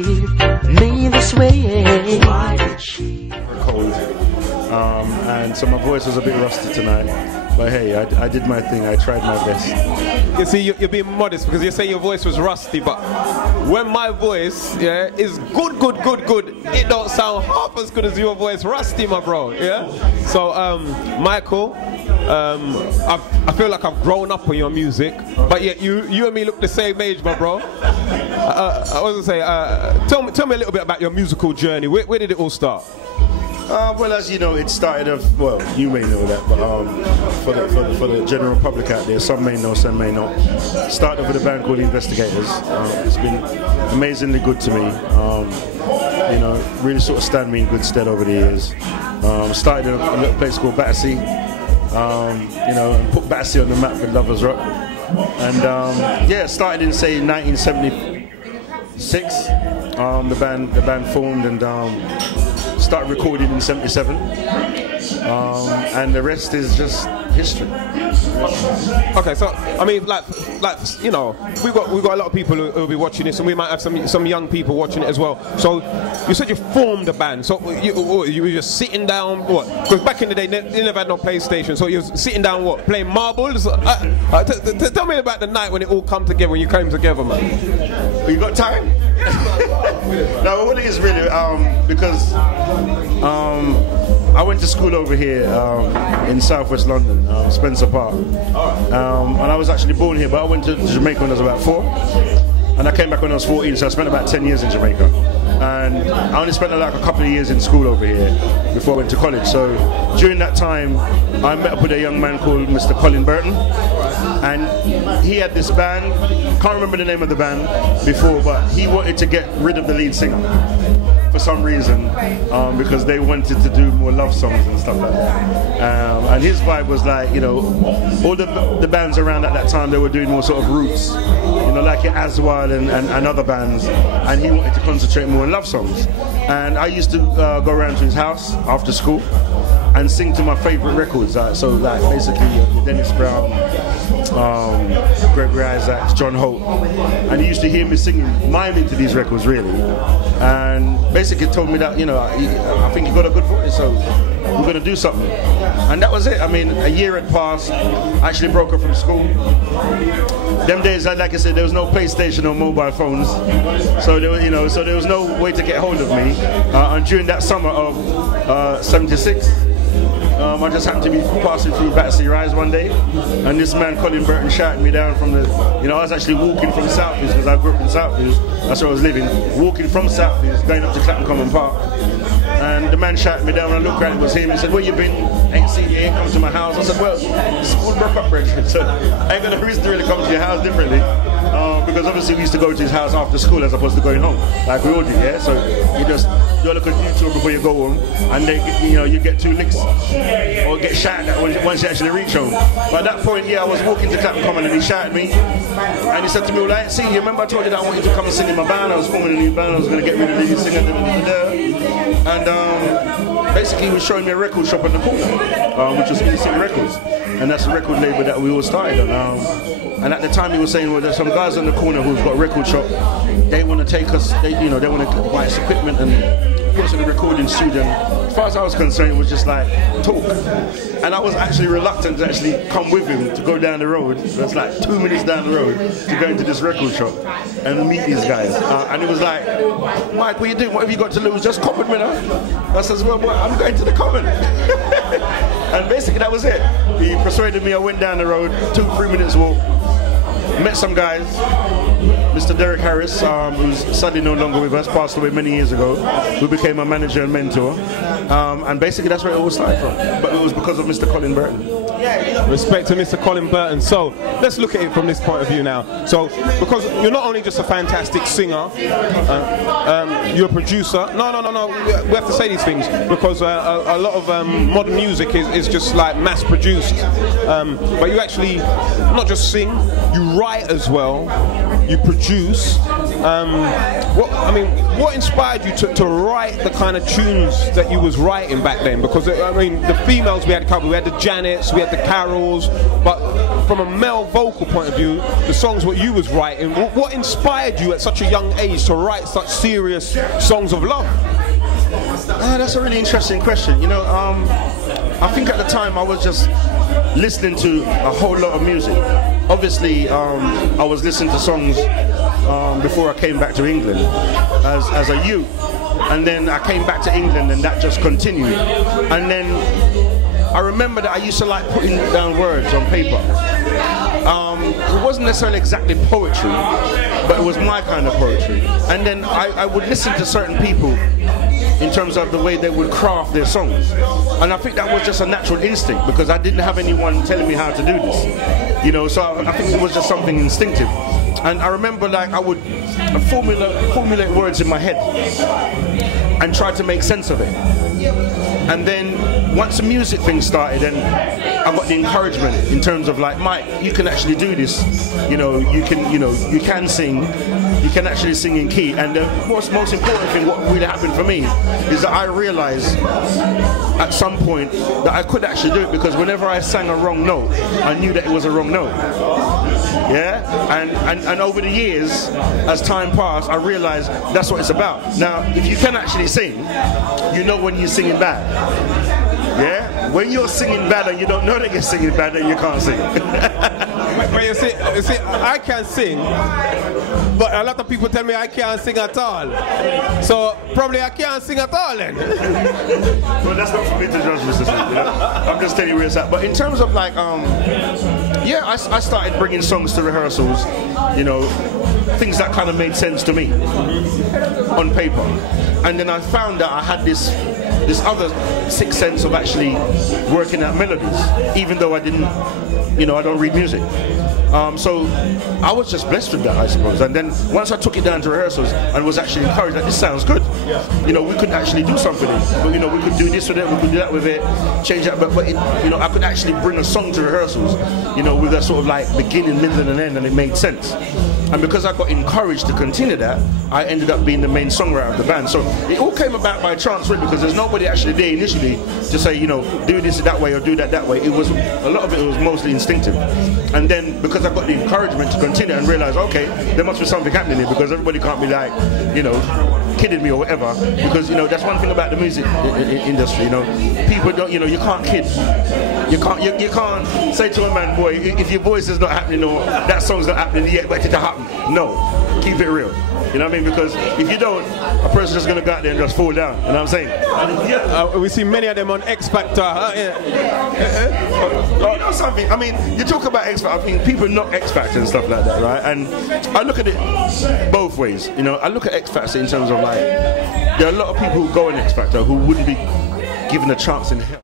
leave me this way? Why did she? Cold, and so my voice was a bit rusty tonight. But hey, I did my thing. I tried my best. You see, you're being modest because you're saying your voice was rusty, but when my voice, yeah, is good, it don't sound half as good as your voice rusty, my bro. Yeah. So, Michael, I feel like I've grown up on your music, but yet you and me look the same age, my bro. I was gonna say, tell me a little bit about your musical journey. Where did it all start? Well, as you know, it started off, well, you may know that, but for the general public out there, some may know, some may not. Started off with a band called Investigators. It's been amazingly good to me. You know, really sort of stand me in good stead over the years. Started in a little place called Battersea, you know, and put Battersea on the map with Lovers Rock. And yeah, started in, say, 1976. The band formed and started recording in 77, and the rest is just history. Okay, so I mean, like you know, we've got a lot of people who will be watching this, and we might have some young people watching it as well. So you said you formed a band, so you were just sitting down, what? Because back in the day, they never had no PlayStation, so you were sitting down, what, playing marbles? Tell me about the night when it all come together, when you came together, man. Well, you got time? No, what it is really, because I went to school over here in southwest London, Spencer Park, and I was actually born here, but I went to Jamaica when I was about 4, and I came back when I was 14, so I spent about 10 years in Jamaica, and I only spent like a couple of years in school over here before I went to college. So during that time, I met up with a young man called Mr. Colin Burton, and he had this band. Can't remember the name of the band before, but he wanted to get rid of the lead singer for some reason, because they wanted to do more love songs and stuff like that. And his vibe was like, you know, all the bands around at that time, they were doing more sort of roots, you know, like your Aswad and other bands, and he wanted to concentrate more on love songs. And I used to go around to his house after school and sing to my favourite records, so like basically Dennis Brown, Gregory Isaacs, John Holt, and he used to hear me singing, miming to these records really, and basically told me that, you know, I think you got a good voice, so we're going to do something. And that was it. I mean, a year had passed. I actually broke up from school. Them days, like I said, there was no PlayStation or mobile phones, so there was, you know, so there was no way to get hold of me. And during that summer of '76, I just happened to be passing through Battersea Rise one day, and this man Colin Burton shouted me down from the, you know, I was actually walking from Southfields, because I grew up in Southfields, that's where I was living, walking from Southfields, going up to Clapham Common Park, and the man shouted me down, and I looked around, it was him, he said, where you been? Ain't seen you, ain't come to my house. I said, well, school broke up, Bridget, so I ain't got no reason to really come to your house differently, because obviously we used to go to his house after school as opposed to going home, like we all did, yeah, so you just, you look at YouTube before you go home, and then, you know, you get 2 licks, or get shouted at once you actually reach home. But at that point, yeah, I was walking to Clapham Common and he shouted me, and he said to me, well, I ain't seen you, remember I told you that I wanted to come and sing in my band, I was forming a new band, I was going to get rid of the lead singer, and basically he was showing me a record shop on the corner, which was City Records, and that's the record label that we all started on. And at the time he was saying, well, there's some guys on the corner who've got a record shop, they want to take us, you know, they want to buy us equipment and put us in a recording studio. As far as I was concerned, it was just like talk. And I was actually reluctant to actually come with him to go down the road. That's like 2 minutes down the road to go into this record shop and meet these guys. And it was like, Mike, what are you doing? What have you got to lose? Just come with me now. I says, well, boy, I'm going to the Common. And basically that was it. He persuaded me, I went down the road, 2-3 minutes walk, met some guys. Mr. Derek Harris, who's sadly no longer with us, passed away many years ago, who became a manager and mentor. And basically that's where it all started from. But it was because of Mr. Colin Burton. Respect to Mr. Colin Burton. So let's look at it from this point of view now. So because you're not only just a fantastic singer, you're a producer. No. We have to say these things because a lot of modern music is just like mass produced. But you actually not just sing, you write as well, you produce, What inspired you to write the kind of tunes that you was writing back then? Because I mean, the females we had covered, we had the Janets, we had the Carols, but from a male vocal point of view, the songs what you was writing, what inspired you at such a young age to write such serious songs of love? That's a really interesting question. You know, I think at the time I was just listening to a whole lot of music. Obviously, I was listening to songs before I came back to England as a youth, and then I came back to England and that just continued. And then I remember that I used to like putting down words on paper. It wasn't necessarily exactly poetry, but it was my kind of poetry. And then I would listen to certain people in terms of the way they would craft their songs. And I think that was just a natural instinct because I didn't have anyone telling me how to do this. You know, so I think it was just something instinctive. And I remember like I would formulate words in my head and try to make sense of it. And then once the music thing started, and I got the encouragement in terms of like, Mike, you can actually do this. You can sing. You can actually sing in key. And the most important thing, what really happened for me, is that I realized at some point that I could actually do it, because whenever I sang a wrong note, I knew that it was a wrong note. Yeah, and over the years, as time passed, I realized that's what it's about. Now, if you can actually sing, you know when you're singing bad. Yeah, when you're singing bad and you don't know that you're singing bad, then you can't sing. But you see, I can sing, but a lot of people tell me I can't sing at all. So probably I can't sing at all then. Well, that's not for me to judge, Mr. Smith. You know? I'm just telling you where it's at. But in terms of like, yeah, I started bringing songs to rehearsals. You know, things that kind of made sense to me on paper, and then I found that I had this other sixth sense of actually working out melodies, even though I didn't, you know, I don't read music. So I was just blessed with that, I suppose. And then once I took it down to rehearsals and was actually encouraged that this sounds good, you know, we could actually do something. But, you know, we could do this with it, we could do that with it, change that. But it, you know, I could actually bring a song to rehearsals, you know, with a sort of like beginning, middle, and end, and it made sense. And because I got encouraged to continue that, I ended up being the main songwriter of the band. So it all came about by chance, really, because there's nobody actually there initially to say, you know, do this that way or do that way. It was, a lot of it was mostly instinctive. And then because I got the encouragement to continue and realize, okay, there must be something happening here, because everybody can't be like, you know, kidding me or whatever. Because, you know, that's one thing about the music industry, you know, people don't, you know, you can't kid. You can't say to a man, boy, if your voice is not happening or that song's not happening yet, but it to happen. No, keep it real. You know what I mean? Because if you don't, a person's just going to go out there and just fall down. You know what I'm saying? Yeah. We see many of them on X Factor. You know something? I mean, you talk about X Factor. I mean, people knock X Factor and stuff like that, right? And I look at it both ways. You know, I look at X Factor in terms of like, there are a lot of people who go on X Factor who wouldn't be given a chance in hell.